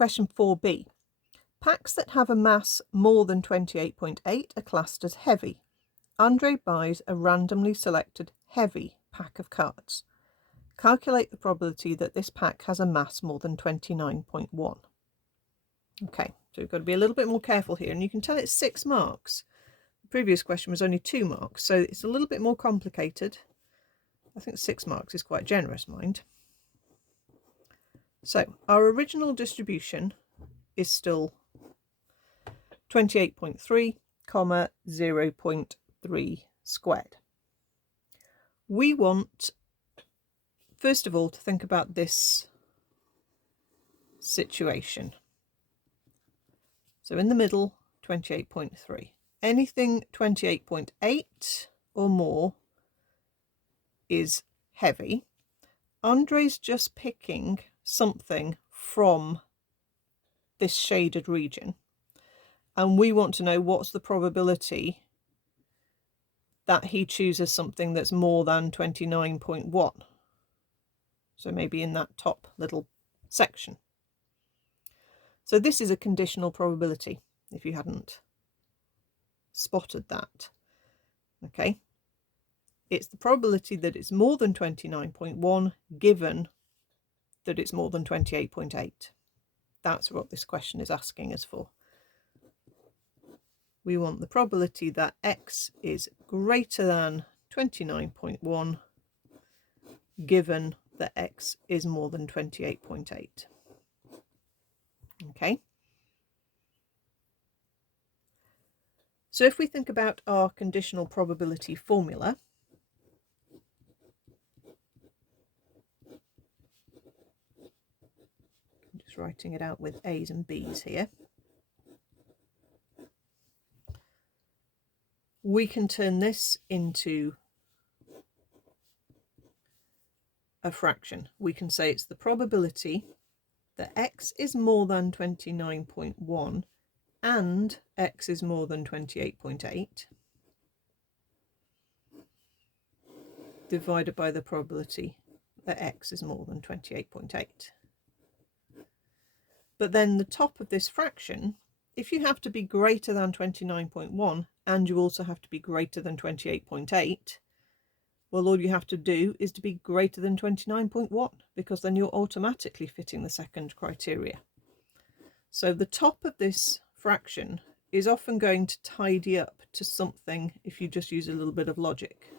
Question 4b. Packs that have a mass more than 28.8 are classed as heavy. Andre buys a randomly selected heavy pack of cards. Calculate the probability that this pack has a mass more than 29.1. Okay, so we've got to be a little bit more careful here, and you can tell it's 6 marks. The previous question was only 2 marks, so it's a little bit more complicated. I think 6 marks is quite generous, mind. So our original distribution is still 28.3, 0.3 squared. We want, first of all, to think about this situation. So in the middle, 28.3. Anything 28.8 or more is heavy. Andre's just picking something from this shaded region, and we want to know what's the probability that he chooses something that's more than 29.1. So maybe in that top little section. So this is a conditional probability, if you hadn't spotted that. Okay, it's the probability that it's more than 29.1 given that it's more than 28.8. That's what this question is asking us for. We want the probability that x is greater than 29.1 given that x is more than 28.8. Okay. So if we think about our conditional probability formula, I'm just writing it out with A's and B's here. We can turn this into a fraction. We can say it's the probability that x is more than 29.1 and x is more than 28.8 divided by the probability that x is more than 28.8. But then the top of this fraction, if you have to be greater than 29.1 and you also have to be greater than 28.8, well, all you have to do is to be greater than 29.1, because then you're automatically fitting the second criteria. So the top of this fraction is often going to tidy up to something if you just use a little bit of logic.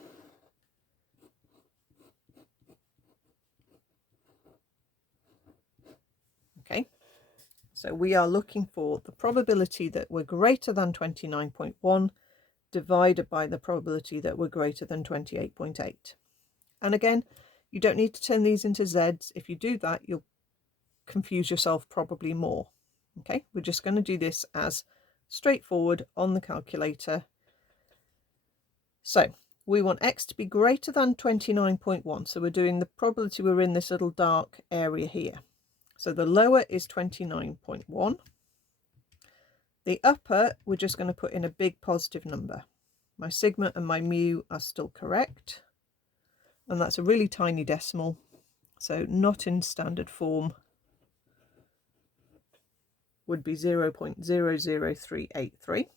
Okay, so we are looking for the probability that we're greater than 29.1 divided by the probability that we're greater than 28.8. And again, you don't need to turn these into z's. If you do that, you'll confuse yourself probably more. Okay, we're just going to do this as straightforward on the calculator. So we want x to be greater than 29.1. So we're doing the probability, we're in this little dark area here. So the lower is 29.1. The upper, we're just going to put in a big positive number. My sigma and my mu are still correct. And that's a really tiny decimal, so not in standard form, would be 0.00383.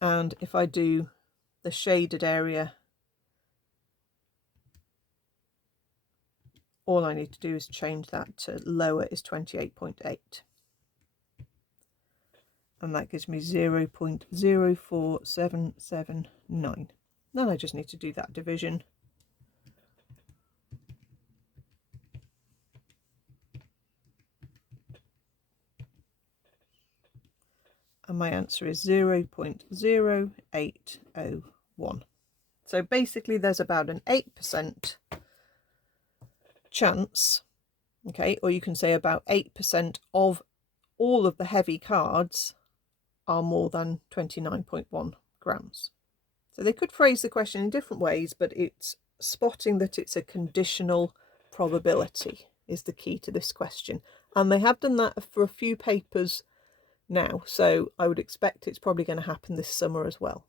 And if I do the shaded area, all I need to do is change that to lower is 28.8. And that gives me 0.04779. Then I just need to do that division. And my answer is 0.0801. So basically there's about an 8% chance, okay, or you can say about 8% of all of the heavy cards are more than 29.1 grams. So they could phrase the question in different ways, but it's spotting that it's a conditional probability is the key to this question. And they have done that for a few papers now, so I would expect it's probably going to happen this summer as well.